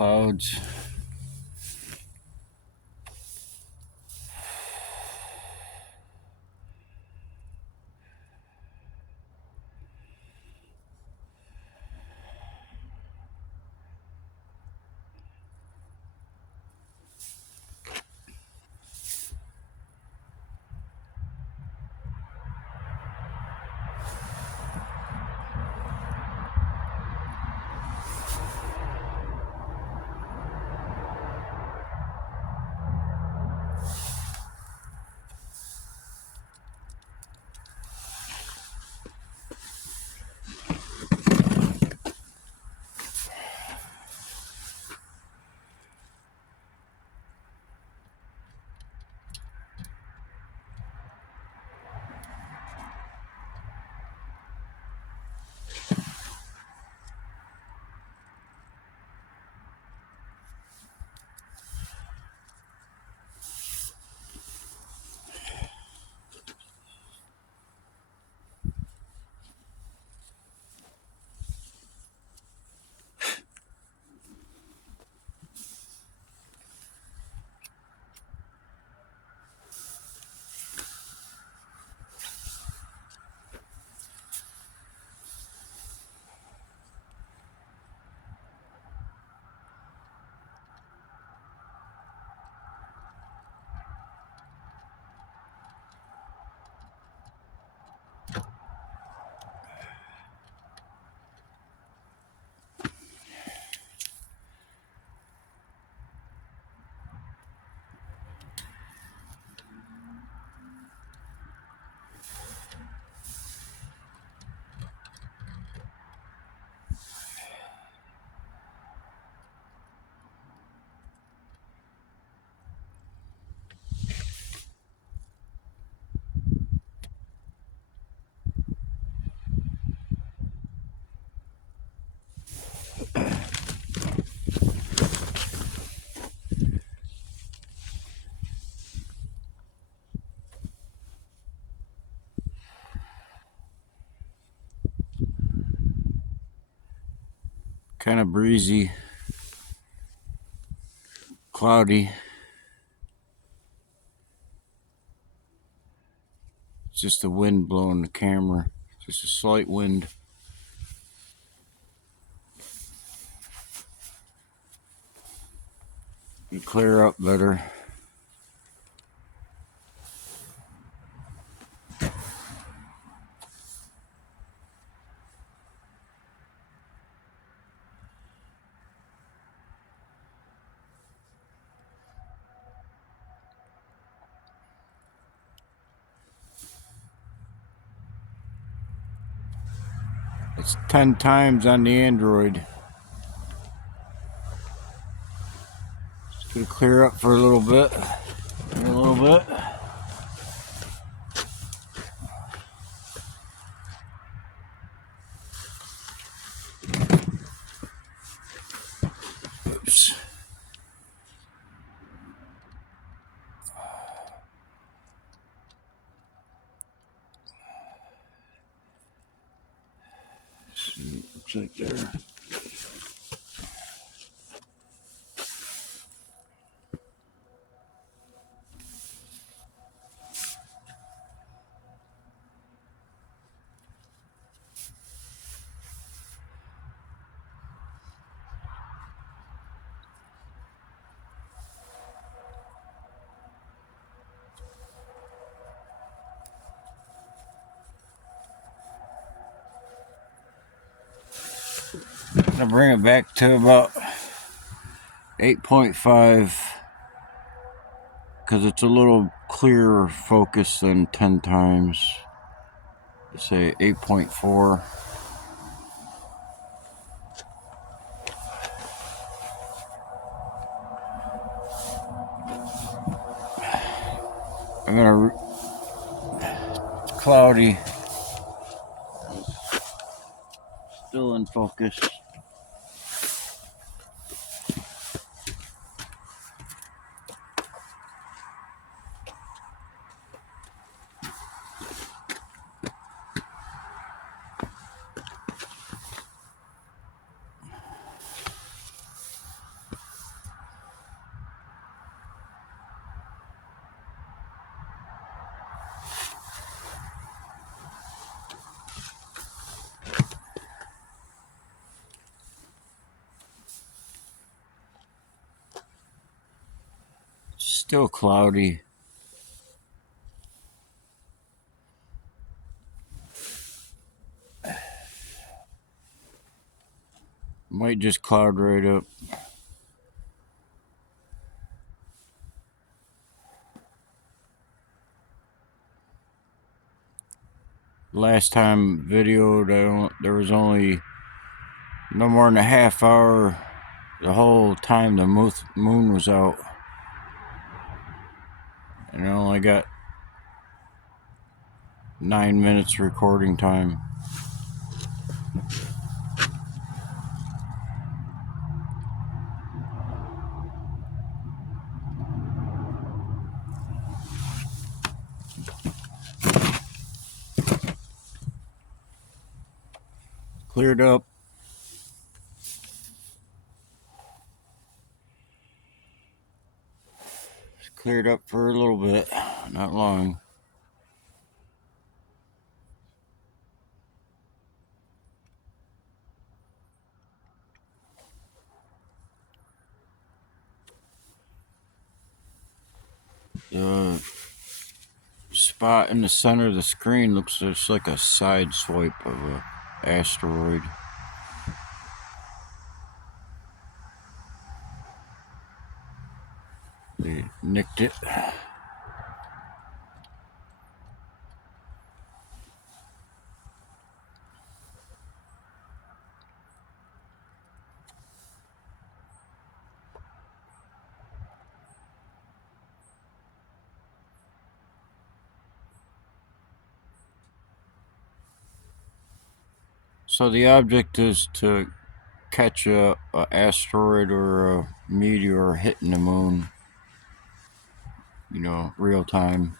clouds. Kind of breezy, cloudy. It's just the wind blowing the camera. Just a slight wind. You clear up better. It's 10 times on the Android. It's gonna clear up for a little bit. A little bit. Oops. Looks like there. I'm gonna bring it back to about 8.5 because it's a little clearer focus than 10 times. Say 8.4. It's cloudy. Still in focus. Still cloudy. Might just cloud right up. Last time videoed, there was only no more than a half hour the whole time the moon was out. And I only got 9 minutes recording time. Cleared up. Cleared up for a little bit, not long. The spot in the center of the screen looks just like a side swipe of an asteroid. They nicked it. So the object is to catch a asteroid or a meteor hitting the moon, real time.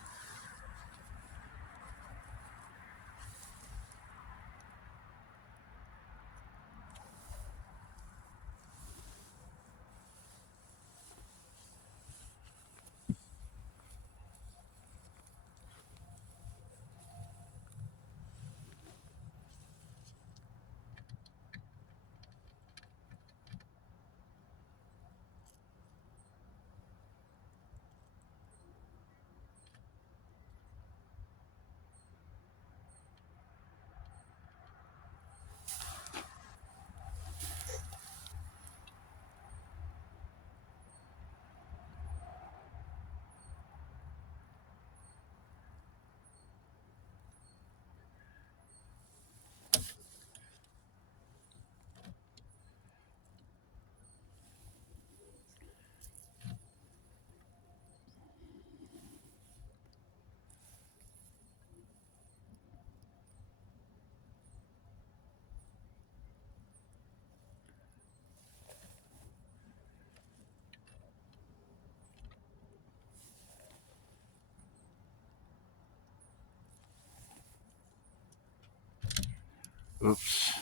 Oops.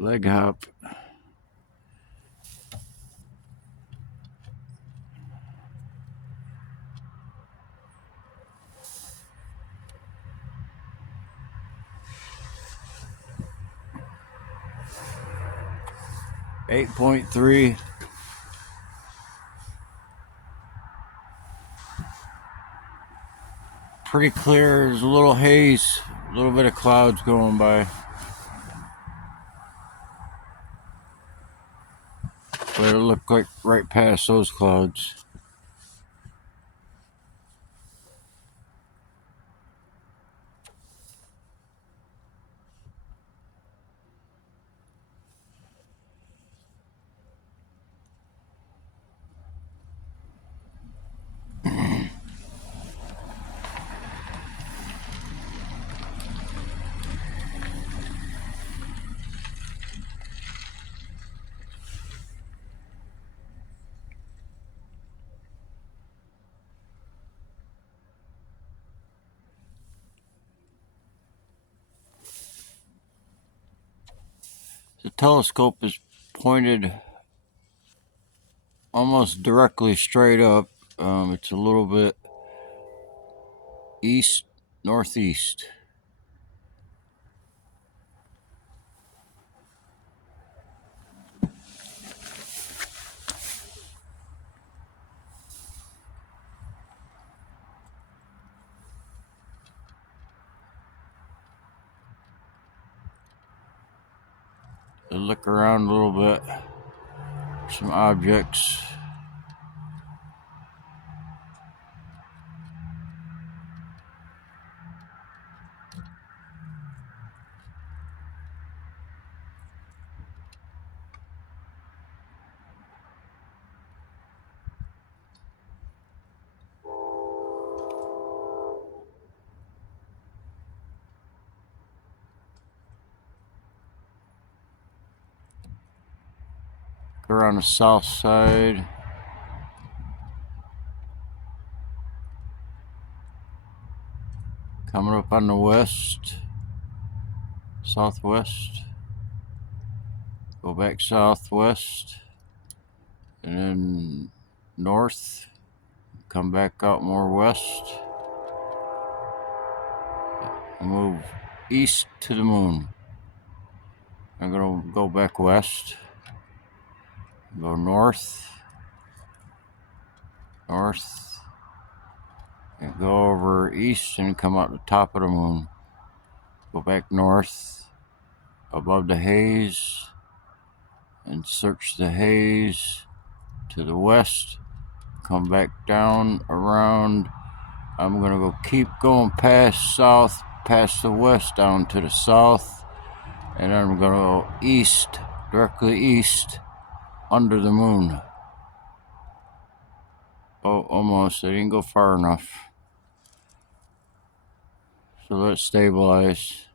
Leg hop. .3. Pretty clear. There's a little haze, a little bit of clouds going by. But it looked like right past those clouds. The telescope is pointed almost directly straight up. It's a little bit northeast. to look around a little bit. Some objects. Around the south side. Coming up on the west, southwest. Go back southwest, and then north. Come back out more west. Move east to the moon. I'm gonna go back west. Go north. North. And go over east and come out the top of the moon. Go back north. Above the haze. And search the haze to the west. Come back down around. I'm gonna go keep going past south, past the west, down to the south, and then I'm gonna go east, directly east, under the moon. Oh, almost. I didn't go far enough. So let's stabilize.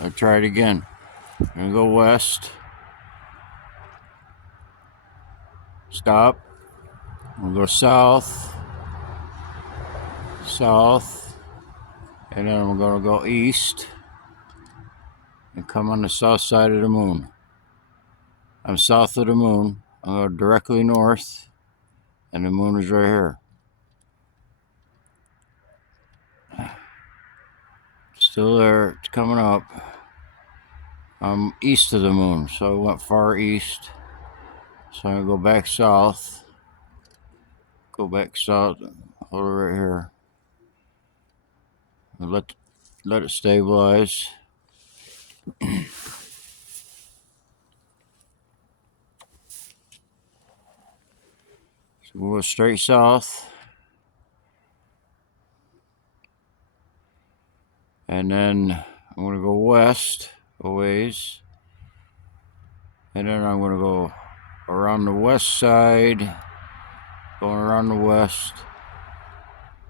I'll try it again. I'm gonna go west. Stop. I'm gonna go south. South. And then I'm gonna go east. And come on the south side of the moon. I'm south of the moon. I'm going directly north. And the moon is right here. Still there. It's coming up. I'm east of the moon, so I went far east. So I'm going to go back south. Go back south. Hold it right here. And let it stabilize. So we'll go straight south. And then I'm going to go west a ways. And then I'm going to go around the west side, going around the west,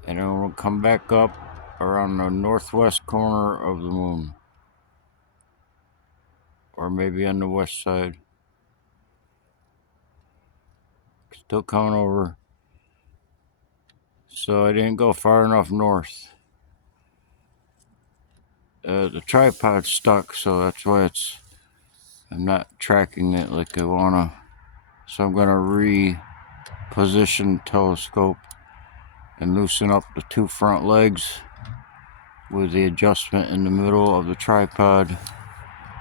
and then we'll come back up around the northwest corner of the moon, or maybe on the west side. Still coming over, so I didn't go far enough north. The tripod's stuck, so that's why I'm not tracking it like I wanna. So I'm gonna reposition telescope and loosen up the two front legs with the adjustment in the middle of the tripod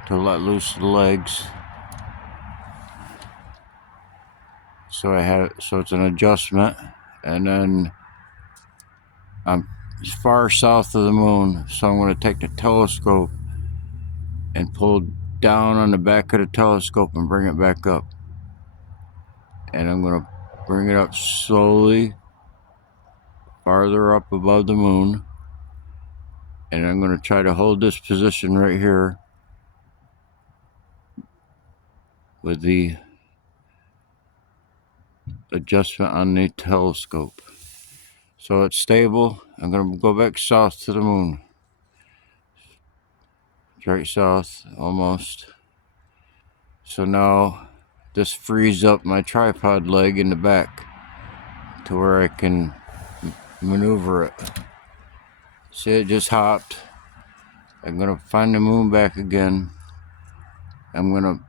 to let loose the legs. So it's an adjustment, and then I'm far south of the moon, so I'm going to take the telescope and pull down on the back of the telescope and bring it back up. And I'm going to bring it up slowly, farther up above the moon. And I'm going to try to hold this position right here with the adjustment on the telescope. So it's stable. I'm going to go back south to the moon. Straight south, almost. So now this frees up my tripod leg in the back to where I can maneuver it. See, it just hopped. I'm going to find the moon back again. I'm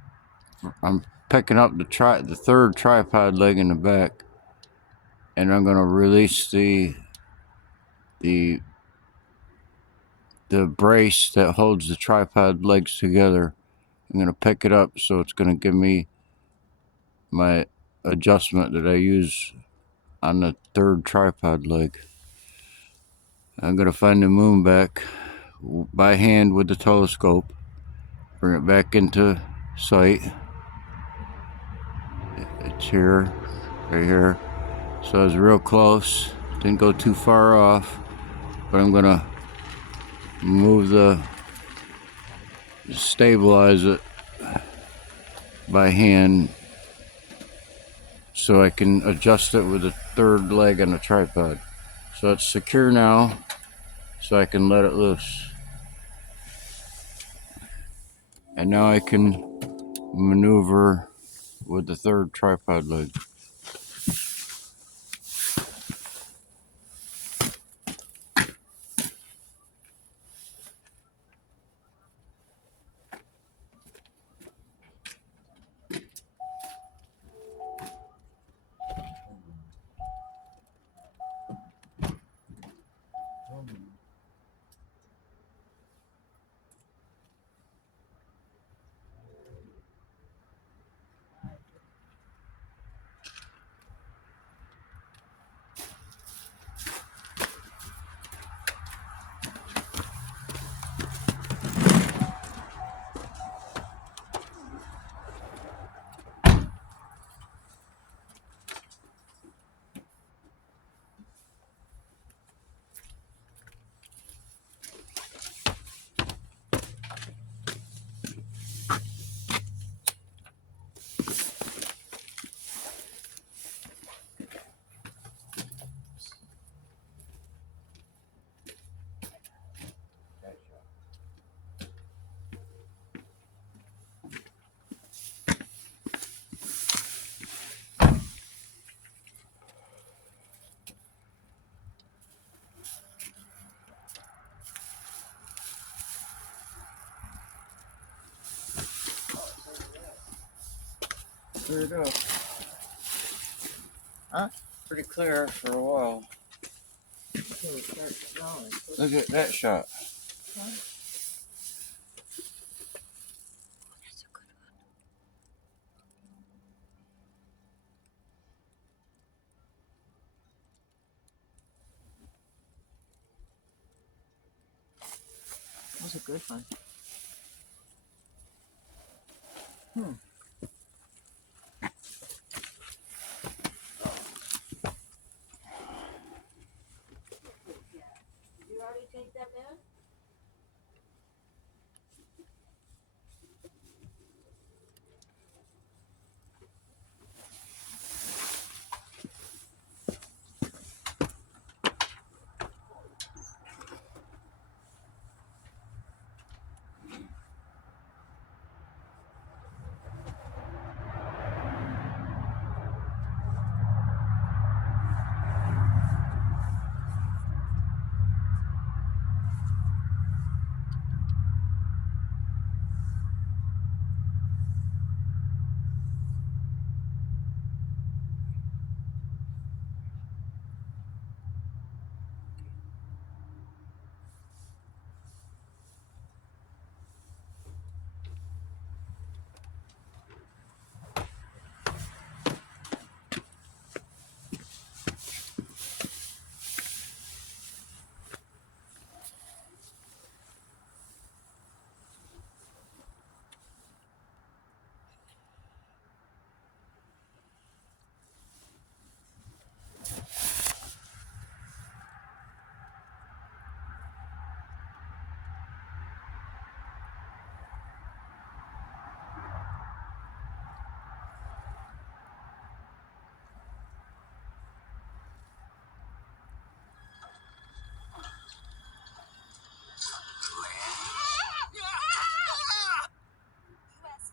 picking up the third tripod leg in the back, and I'm going to release the brace that holds the tripod legs together. I'm going to pick it up, so it's going to give me my adjustment that I use on the third tripod leg. I'm going to find the moon back by hand with the telescope, bring it back into sight. It's here, right here. So I was real close, didn't go too far off, but I'm going to stabilize it by hand so I can adjust it with the third leg on the tripod. So it's secure now, so I can let it loose. And now I can maneuver with the third tripod leg. Cleared up. Huh? Pretty clear for a while. Look at that shot. Huh? That's a good one. That was a good one. You already take that down?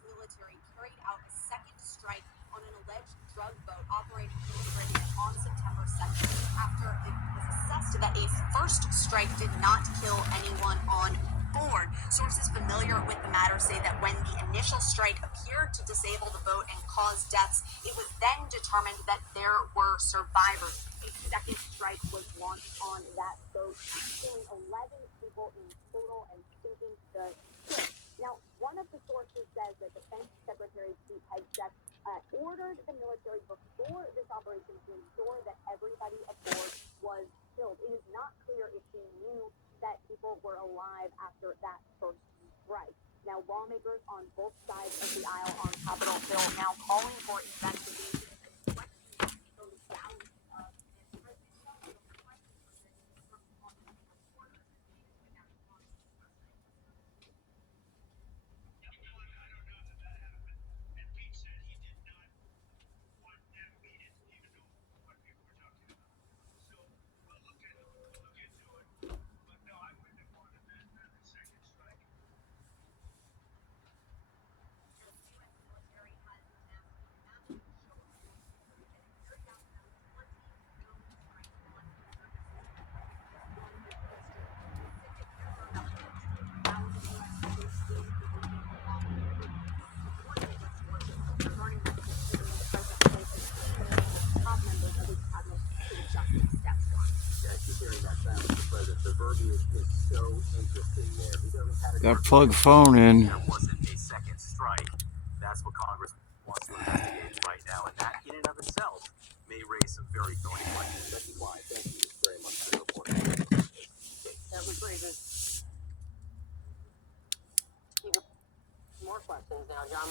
Military carried out a second strike on an alleged drug boat operating in the Caribbean on September 2nd after it was assessed that a first strike did not kill anyone on board. Sources familiar with the matter say that when the initial strike appeared to disable the boat and cause deaths, it was then determined that there were survivors. A second strike was launched on that boat, killing 11 people in total and sinking the ship. Now, one of the sources says that Defense Secretary Pete has ordered the military before this operation to ensure that everybody aboard was killed. It is not clear if she knew that people were alive after that first strike. Now, lawmakers on both sides of the aisle on Capitol Hill now calling for investigation and questioning the legality of this president. Got to plug phone in. There wasn't a second strike. That's what Congress wants to investigate right now, and that in and of itself may raise some very thorny questions. Pt1, thank you very much for the report. That was very good. More questions now, John.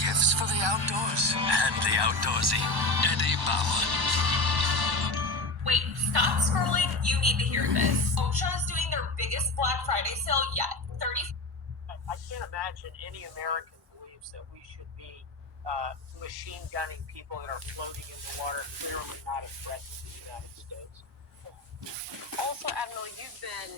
Gifts for the outdoors and the outdoorsy. Eddie Bauer. Wait, stop scrolling. You need to hear this. OSHA is doing their biggest Black Friday sale yet. 30. I can't imagine any American believes that we should be machine gunning people that are floating in the water, clearly not a threat to the United States. Also, Admiral, you've been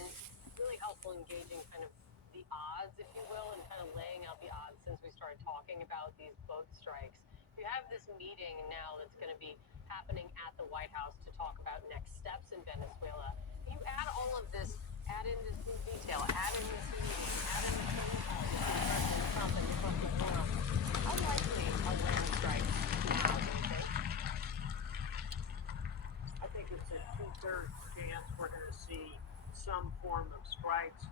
really helpful in gauging kind of the odds, if you will, and kind of laying out the odds since we started talking about these boat strikes. You have this meeting now that's going to be happening at the White House to talk about next steps in Venezuela. You add all of this, add in this new detail, add in this meeting, add in the phone call between President Trump and Nicolas Maduro. How likely are land strikes now, do you think? I think it's a 2/3 chance we're going to see some form of strikes.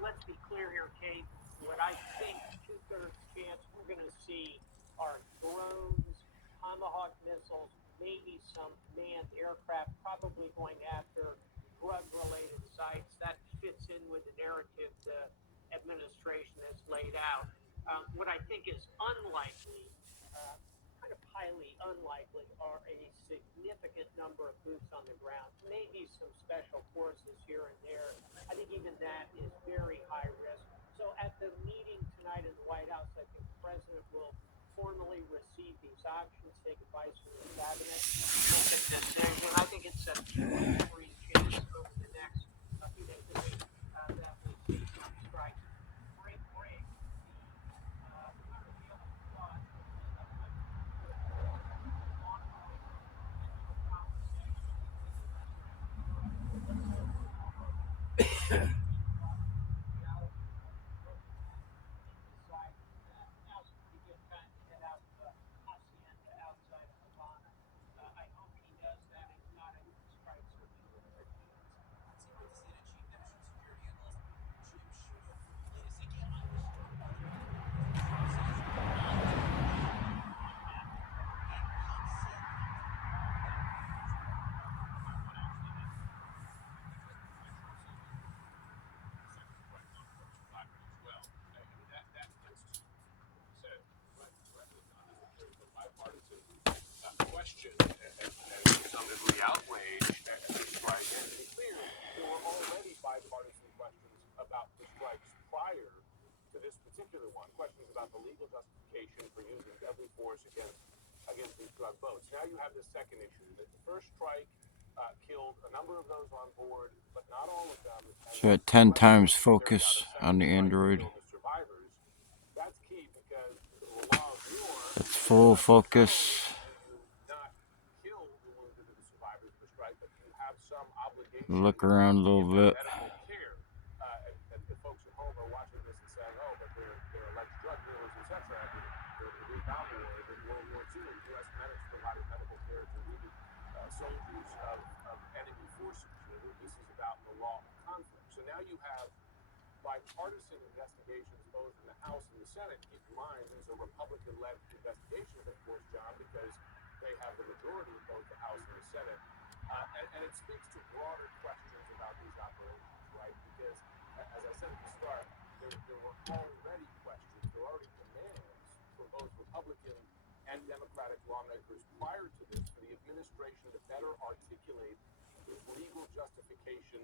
Let's be clear here, Kate. What I think 2/3 chance we're going to see are drones, Tomahawk missiles, maybe some manned aircraft, probably going after drug-related sites. That fits in with the narrative the administration has laid out. What I think is unlikely, kind of highly unlikely, are a significant number of boots on the ground. Maybe some special forces here and there. I think even that is very high risk. So at the meeting tonight in the White House, I think the president will formally receive these options, take advice from the cabinet, make a decision. I think it's a 2-3 chance over the next few days and weeks that we see some strikes. Break. question and to some degree outrage at the strike. And to be clear, there were already bipartisan questions about the strikes prior to this particular one. Questions about the legal justification for using deadly force against these drug boats. Now you have this second issue. The first strike killed a number of those on board, but not all of them. So at 10 times focus on the Android. That's key because the law of war, Full focus. not kill the wounded or the survivors of the strike, but you have some obligation. Look around a little bit. Medical care. And the folks at home are watching this and saying, "Oh, but they're alleged drug dealers, etc." The Vietnam War, the World War II, U.S. medics provided medical care to wounded soldiers of enemy forces. This is about the law of conflict. So now you have bipartisan investigations both in the House and the Senate. Keep in mind, these are Republican-led investigations, of course, John, because they have the majority in both the House and the Senate. And it speaks to broader questions about these operations, right? Because, as I said at the start, there were already questions, there were already demands from both Republican and Democratic lawmakers prior to this for the administration to better articulate its legal justification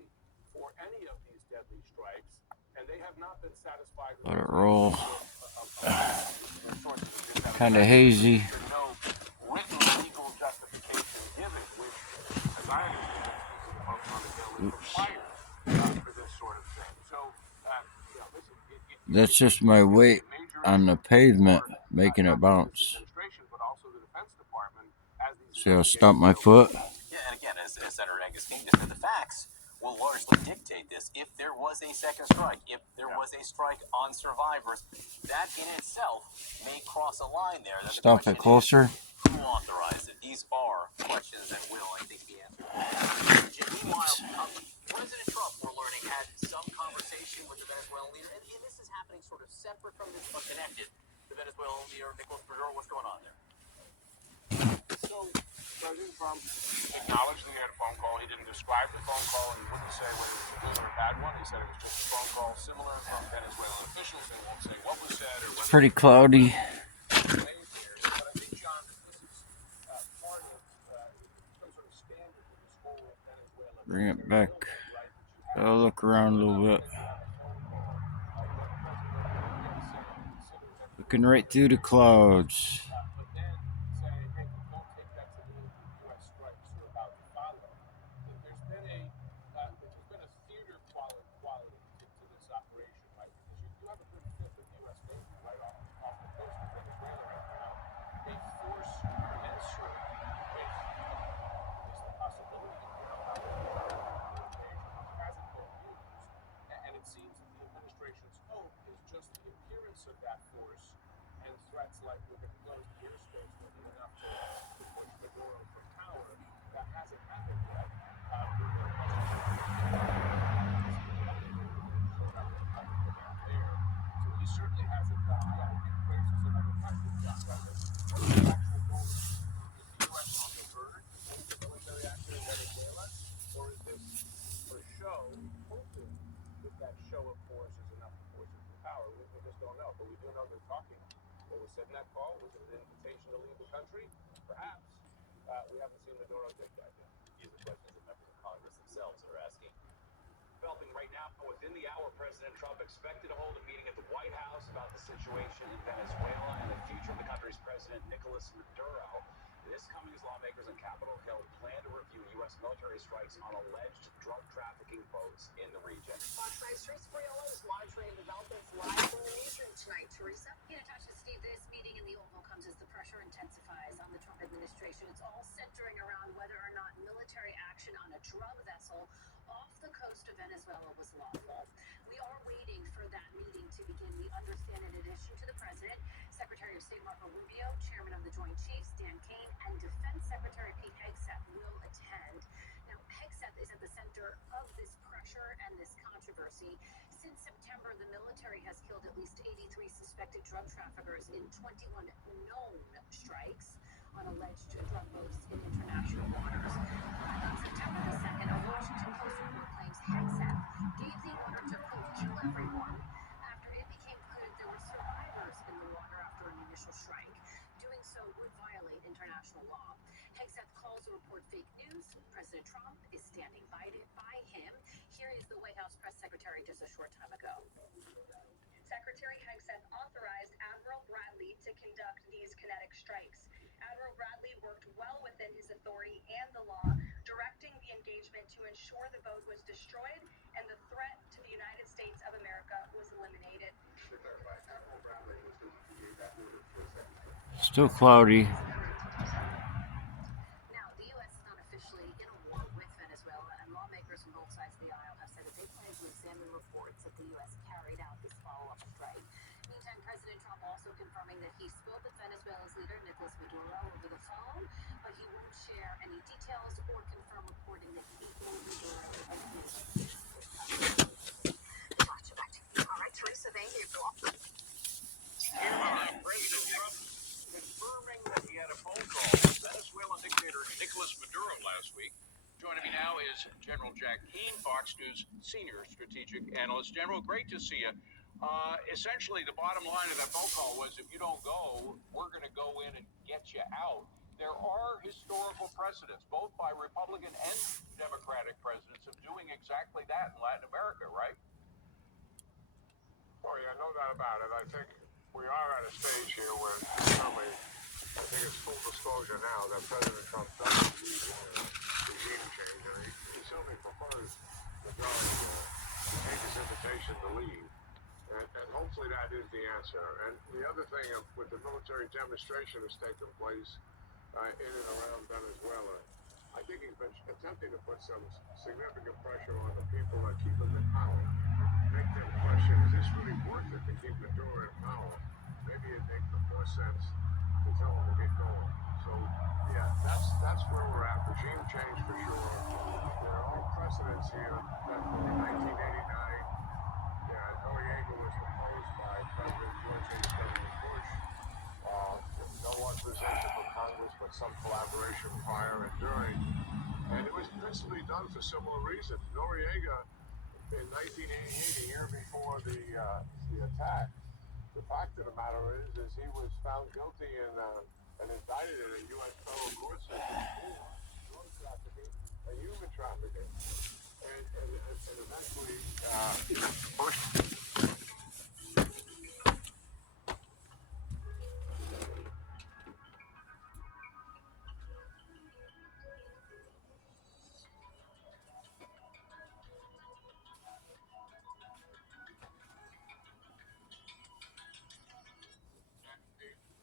for any of these deadly strikes. And they have not been satisfied with Let it roll. Kind of hazy. There's no written legal justification given, which, as I understand it, speaking to folks on the Hill, is required for this sort of thing. So, listen, That's just my weight on the pavement making it bounce. See how I stomp my foot? Yeah, and again, as Senator Angus King just said, the facts will largely dictate this. If there was a second strike, if there was a strike on survivors, that in itself may cross a line there. Stomp it closer. Who authorized it? These are questions that will, I think, be answered. Meanwhile, President Trump, we're learning, had some conversation with the Venezuelan leader, and this is happening sort of separate from this, but connected. The Venezuelan leader, Nicolas Maduro, what's going on there? So, President Trump acknowledged that he had a phone call. He didn't describe the phone call, and he wouldn't say whether it was a good or a bad one. He said it was just a phone call similar from Venezuelan officials. They won't say what was said or whether. It's pretty cloudy. But I think, John, this is part of some sort of standard in this whole Venezuela. Bring it back. I'll look around a little bit. Looking right through the clouds. But then say, hey, don't take that to the U.S. strikes you're about to follow. There's been a theater quality to this operation, right? Because you have a good fifth of the U.S. Navy right off the coast of Venezuela right now. A force commensurate with at least the possibility of hasn't been used. And it seems that the administration's hope is just the appearance of that force and threats like we're going to close the airspace will be enough to push Maduro from power. That hasn't happened yet. So he certainly hasn't done yet. Raises another question, John, right? What's the actual goal? Is the U.S. on the verge of military action in Venezuela? Or is this for show, hoping that that show of force is enough to force it from power? We just don't know. But we do know they're talking. What was said in that call was an invitation to leave the country? Perhaps. We haven't seen Maduro take that yet. These are questions that members of Congress themselves are asking. Developing right now, within the hour, President Trump expected to hold a meeting at the White House about the situation in Venezuela and the future of the country's president, Nicolas Maduro. This coming as lawmakers on Capitol Hill plan to review U.S. military strikes on alleged drug trafficking boats in the region. Fox 9's Teresa Briola is monitoring developments live from the newsroom tonight. Teresa? Natasha, Steve, this meeting in the Oval comes as the pressure intensifies on the Trump administration. It's all centering around whether or not military action on a drug vessel off the coast of Venezuela was lawful. We are waiting for that meeting to begin. We understand in addition to the president, Secretary of State Marco Rubio, Chairman of the Joint Chiefs, Dan Kane, and Defense Secretary Pete Hegseth will attend. Now, Hegseth is at the center of this pressure and this controversy. Since September, the military has killed at least 83 suspected drug traffickers in 21 known strikes on alleged drug boats in international waters. On September the 2nd, a Washington Post report claims Hegseth gave the order to, quote, kill everyone after it became clear there were survivors in the water after an initial strike. Doing so would violate international law. fake news. President Trump is standing by him. Here is the White House press secretary just a short time ago. Secretary Hegseth authorized Admiral Bradley to conduct these kinetic strikes. Admiral Bradley worked well within his authority and the law, directing the engagement to ensure the boat was destroyed and the threat to the United States of America was eliminated. Admiral Bradley was the one who gave that order to his secretary. Still cloudy. Now, the U.S. is not officially in a war with Venezuela, and lawmakers from both sides of the aisle have said that they plan to examine reports that the U.S. carried out this follow-up strike. Meantime, President Trump also confirming that he spoke with Venezuela's leader, Nicolas Maduro, over the phone, but he won't share any details or confirm reporting that he or Maduro agreed. Gotcha, back to you. All right, Teresa, thank you. President Trump confirming that he had a phone call with Venezuelan dictator Nicolas Maduro last week. Joining me now is General Jack Keane, Fox News senior strategic analyst. General, great to see you. Essentially, the bottom line of that phone call was, if you don't go, we're going to go in and get you out. There are historical precedents, both by Republican and Democratic presidents, of doing exactly that in Latin America, right? Oh, yeah, no doubt about it. I think we are at a stage here where certainly I think it's full disclosure now that President Trump doesn't need regime change, and he certainly prefers majority to take his invitation to leave. And hopefully that is the answer. And the other thing with the military demonstration that's taken place in and around Venezuela, I think he's been attempting to put some significant pressure on the people that keep him in power. Make them question, is this really worth it to keep Maduro in power? Maybe it makes more sense to tell them to get going. So, yeah, that's where we're at. Regime change for sure. There are precedents here that in 1989, Noriega was proposed by President George H.W. Bush. No authorization from Congress, but some collaboration prior and during. And it was principally done for similar reasons. Noriega, in 1988, a year before the attack, the fact of the matter is he was found guilty and indicted in a U.S. federal court system for drug trafficking and human trafficking. And eventually, Bush.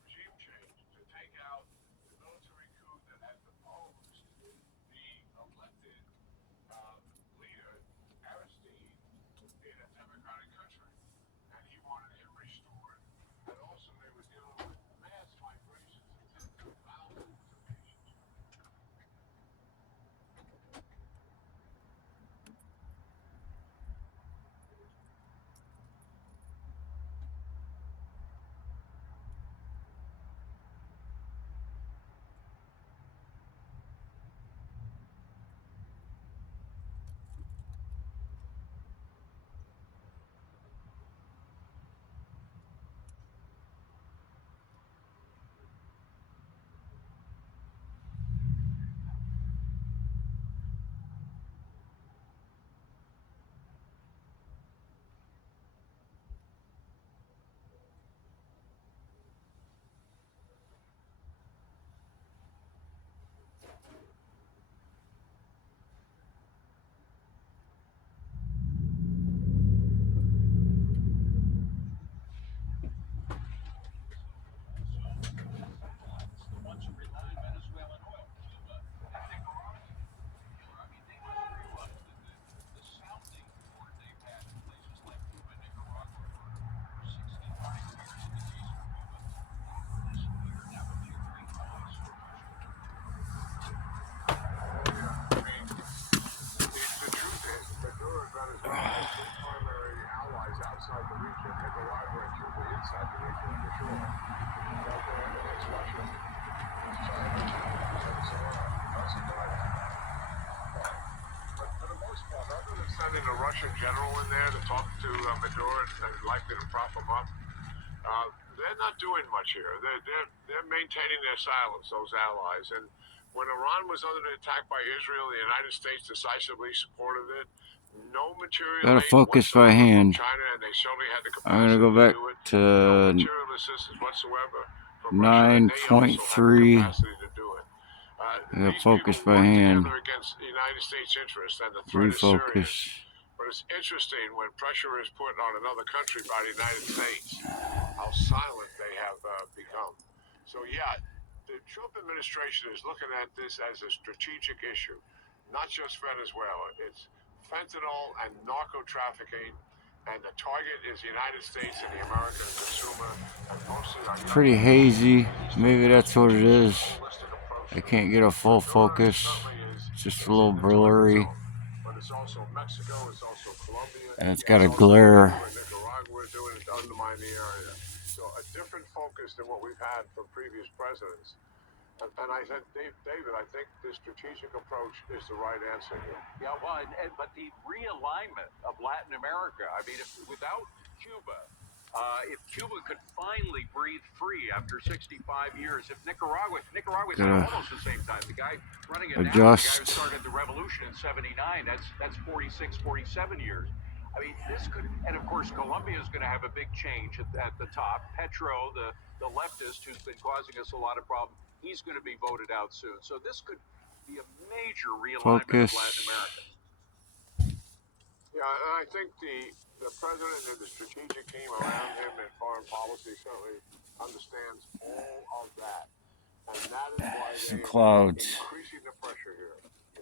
Regime change to take out the military coup that had deposed the elected leader, Aristide, in a democratic country. And he wanted him restored. And also they were dealing with mass migrations of tens of thousands of Haitians. Outside the region, Nicaragua and Cuba inside the region for sure. But it's Russia, China, Venezuela, that's about it. But for the most part, other than sending a Russian general in there to talk to Maduro and likely to prop him up, they're not doing much here. They're maintaining their silence, those allies. And When Iran was under attack by Israel, the United States decisively supported it. No material Gotta aid focus by whatsoever hand. from China, and they certainly had the I'm gonna capacity go back to do it. No to material assistance whatsoever from Russia, and they also had the 9.3. capacity to do it. Gotta These focus people by work hand. together against the United States interests, and the threat is Refocus. serious. But it's interesting when pressure is put on another country by the United States, how silent they have become. So yeah, the Trump administration is looking at this as a strategic issue, not just Venezuela. It's fentanyl and narco trafficking, and the target is the United States and the American consumer, and mostly our young Pretty people. hazy. He's Maybe taking a that's what it is. holistic approach I to can't it. get a full Honduras focus. certainly is It's just a in little the target blurry. zone, but it's also Mexico, it's also Colombia, And it's it's got a also glare. Peru and Nicaragua doing it to undermine the area. So a different focus than what we've had from previous presidents. And I said, David, I think the strategic approach is the right answer here. Yeah, well, but the realignment of Latin America, I mean, without Cuba, if Cuba could finally breathe free after 65 years, if Nicaragua's had almost the same time, the guy running it now, the guy who Adjust. started the revolution in 79, that's 46, 47 years. I mean, this could, and of course, Colombia is going to have a big change at the top. Petro, the leftist who's been causing us a lot of problems, he's going to be voted out soon. So this could be a major realignment of Latin America. Yeah, and I think the president and the strategic team around him in foreign policy certainly understands all of that. And that is why Some they clouds. are increasing the pressure here.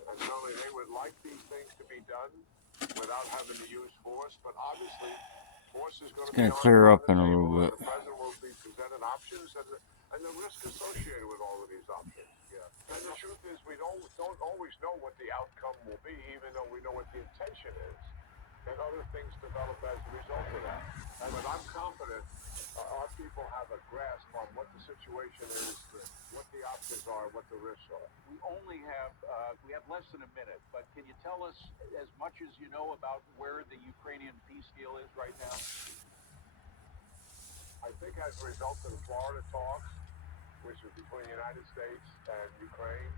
And certainly they would like these things to be done without having to use force, but obviously force is going to be on Clear the up in a table, little bit. and the president will be presented options and the risk associated with all of these options. Yeah. And the truth is we don't always know what the outcome will be, even though we know what the intention is. And other things develop as a result of that. But I'm confident our people have a grasp on what the situation is, what the options are, what the risks are. We only have we have less than a minute, but can you tell us as much as you know about where the Ukrainian peace deal is right now? I think as a result of the Florida talks, which is between the United States and Ukraine,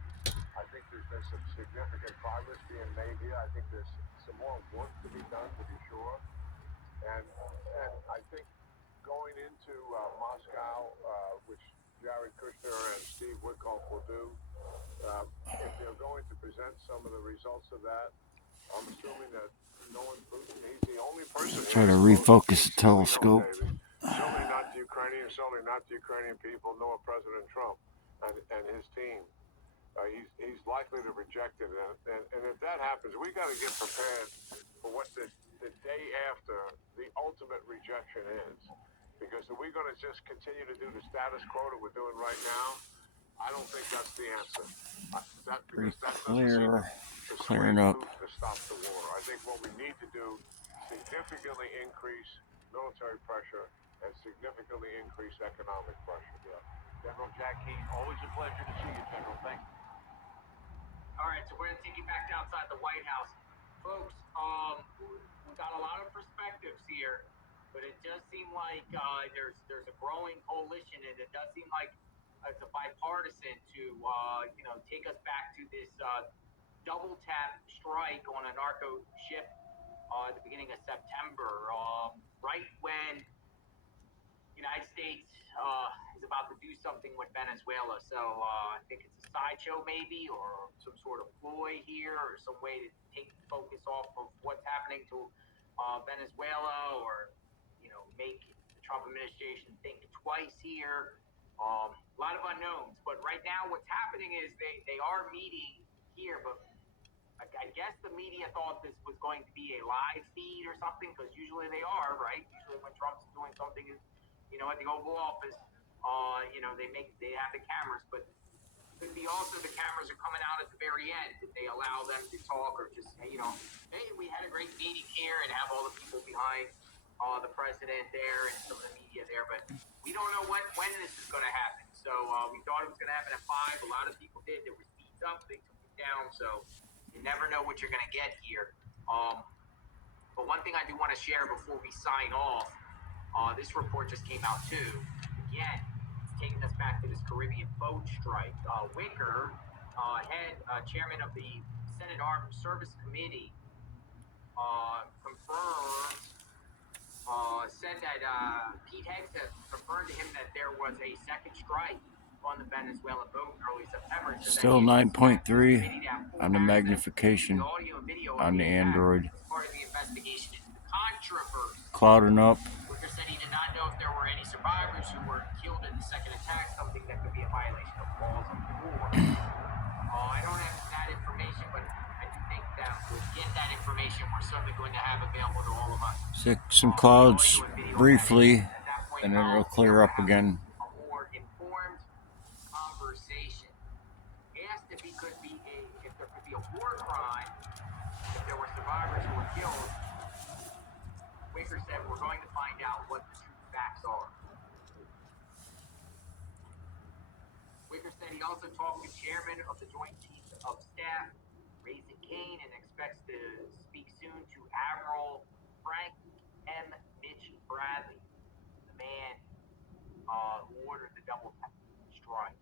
I think there's been some significant progress being made here. I think there's some more work to be done, to be sure. And I think going into Moscow, which Jared Kushner and Steve Witkoff will do, if they're going to present some of the results of that, I'm assuming that he's the only person. Try to refocus the telescope. Certainly not the Ukrainians, certainly not the Ukrainian people, nor President Trump and his team. He's likely to reject it. And if that happens, we got to get prepared for what the day after the ultimate rejection is. Because if we're going to just continue to do the status quo that we're doing right now, I don't think that's the answer. Because that doesn't seem to Clearing up. to stop the war. I think what we need to do is significantly increase military pressure and significantly increase economic pressure. Yeah. General Jack Keane, always a pleasure to see you, General. Thank you. All right, so we're going to take you back to outside the White House. Folks, we've got a lot of perspectives here, but it does seem like there's a growing coalition, and it does seem like it's a bipartisan to take us back to this double tap strike on a narco ship at the beginning of September, right when the United States is about to do something with Venezuela. So I think it's a sideshow maybe, or some sort of ploy here, or some way to take the focus off of what's happening to Venezuela, or make the Trump administration think twice here. A lot of unknowns, but right now what's happening is they are meeting here, but I guess the media thought this was going to be a live feed or something, because usually they are, right? Usually when Trump's doing something, at the Oval Office, they have the cameras, but it could be also the cameras are coming out at the very end if they allow them to talk, or just hey, we had a great meeting here, and have all the people behind the president there and some of the media there, but we don't know when this is going to happen. So we thought it was going to happen at 5. A lot of people did. There were speeds up, they took it down, so you never know what you're going to get here. But one thing I do want to share before we sign off, this report just came out too. Again, it's taking us back to this Caribbean boat strike. Wicker chairman of the Senate Armed Service Committee, said that Pete Hegseth confirmed to him that there was a second strike on the Venezuela boat in early September. Still 9.3 on the magnification on the Android. As part of the investigation into the controversy. Clouding up. Wicker said he did not know if there were any survivors who were killed in the second attack, something that could be a violation of laws of war. I don't have that information, but I do think that we'll get that information. We're certainly going to have available to all of us. Some clouds briefly, and then it'll clear up again. A more informed conversation. Asked if there could be a war crime, if there were survivors who were killed. Wicker said we're going to find out what the true facts are. Wicker said he also talked to Chairman of the Joint Chiefs of Staff, Raising Kane, and expects to speak soon to Admiral Frank M. Mitch Bradley, the man who ordered the double strike.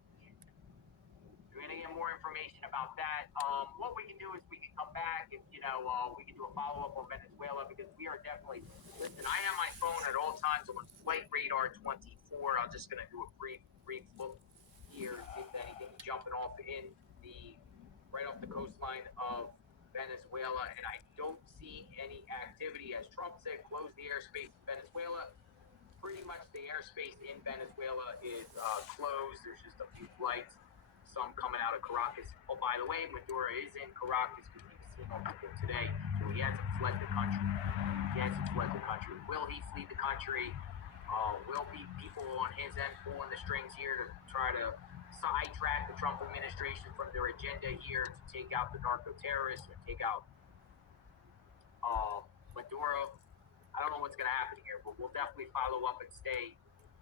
We're going to get more information about that. What we can do is we can come back and, we can do a follow-up on Venezuela, because we are definitely, listen, I have my phone at all times on flight radar 24. I'm just going to do a brief look here, see if anything's jumping off right off the coastline of Venezuela, and I don't see any activity. As Trump said, close the airspace in Venezuela. Pretty much the airspace in Venezuela is closed. There's just a few flights, some coming out of Caracas. Oh, by the way, Maduro is in Caracas because he was seen on people today, so he hasn't fled the country. Will he flee the country? Will be people on his end pulling the strings here to try to sidetrack the Trump administration from their agenda here to take out the narco-terrorists and take out Maduro? I don't know what's going to happen here, but we'll definitely follow up and stay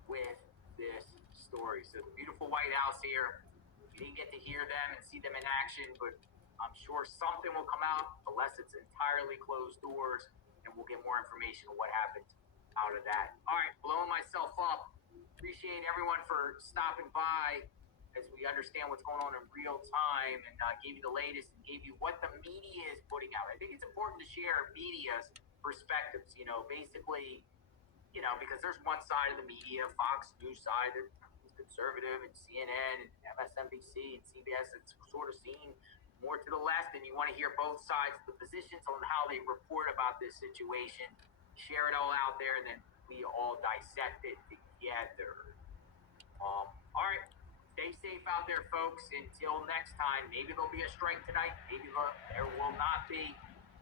with this story. So the beautiful White House here, you didn't get to hear them and see them in action, but I'm sure something will come out, unless it's entirely closed doors, and we'll get more information on what happened out of that. All right, blowing myself up. Appreciate everyone for stopping by as we understand what's going on in real time, and gave you the latest and gave you what the media is putting out. I think it's important to share media's perspectives, basically, because there's one side of the media, Fox News side, is conservative, and CNN and MSNBC and CBS, it's sort of seen more to the left, and you want to hear both sides of the positions on how they report about this situation, share it all out there, and then we all dissect it together. All right, stay safe out there, folks. Until next time, maybe there'll be a strike tonight, maybe there will not be.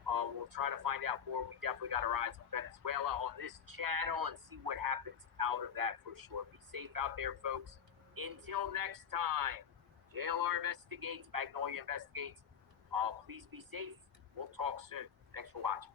We'll try to find out more. We definitely got our eyes on Venezuela on this channel and see what happens out of that for sure. Be safe out there, folks. Until next time, JLR investigates, Magnolia investigates. Please be safe. We'll talk soon. Thanks for watching.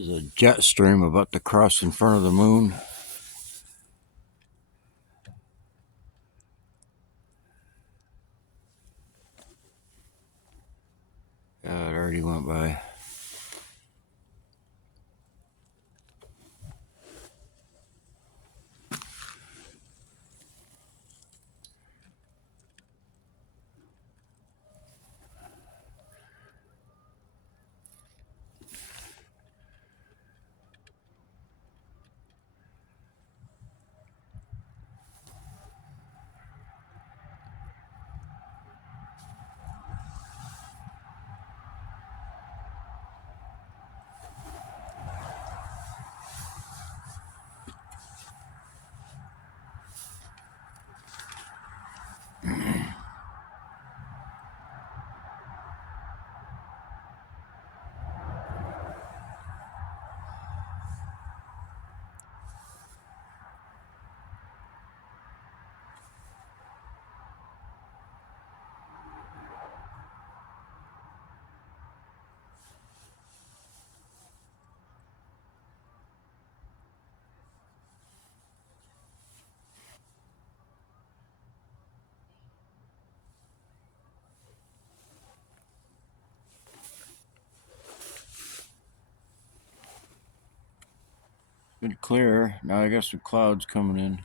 There's a jet stream about to cross in front of the moon. It already went by. Been clear. Now I got some clouds coming in.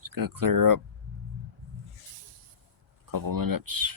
It's gonna clear up. A couple minutes.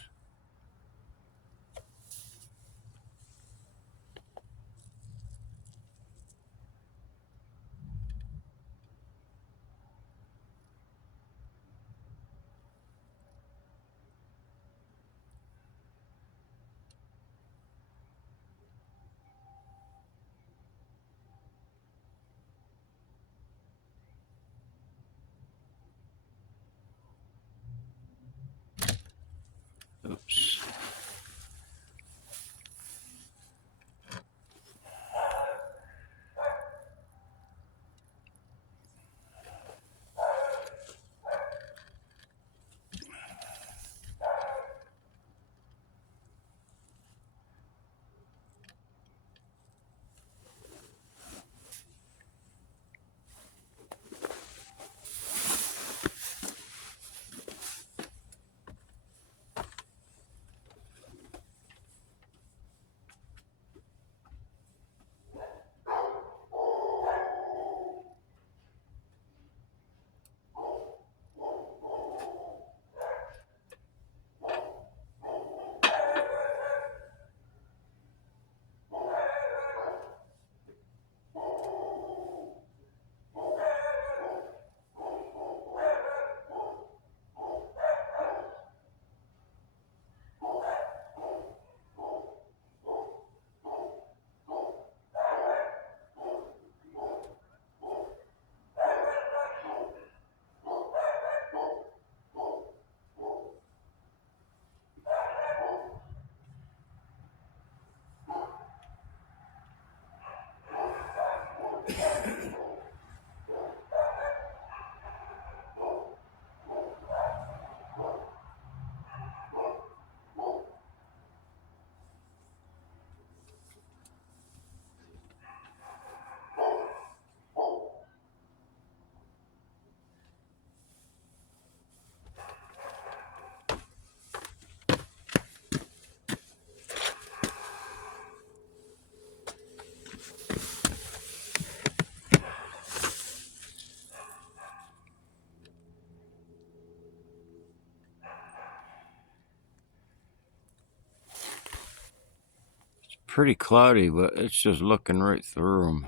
Oops. pretty cloudy, but it's just looking right through them.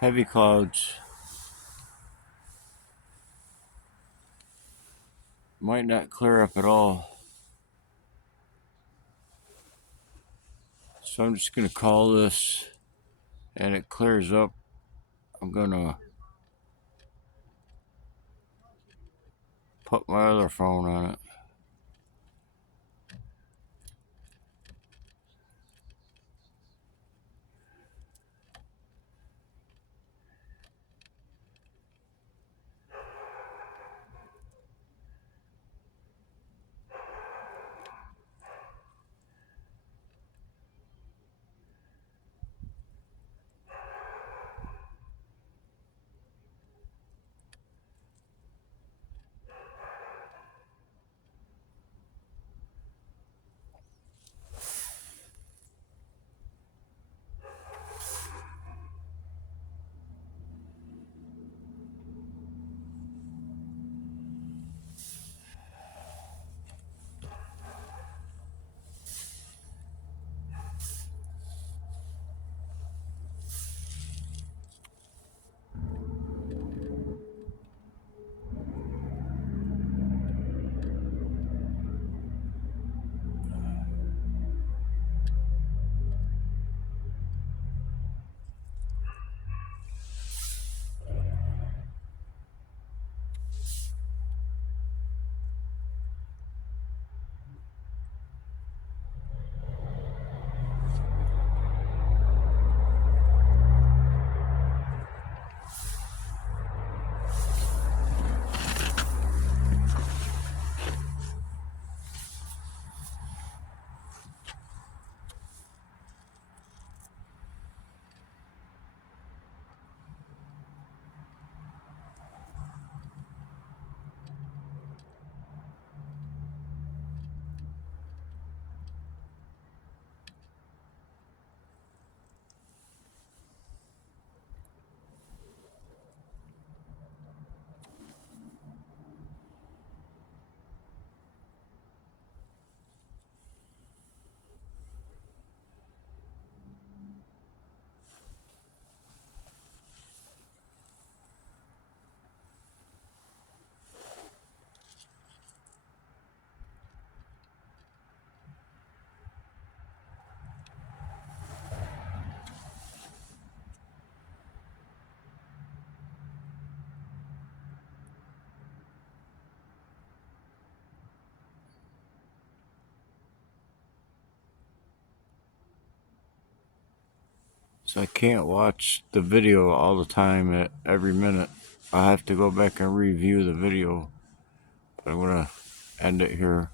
Heavy clouds. Might not clear up at all. So I'm just going to call this, and it clears up. I'm going to put my other phone on it. So I can't watch the video all the time at every minute. I have to go back and review the video. But I'm going to end it here.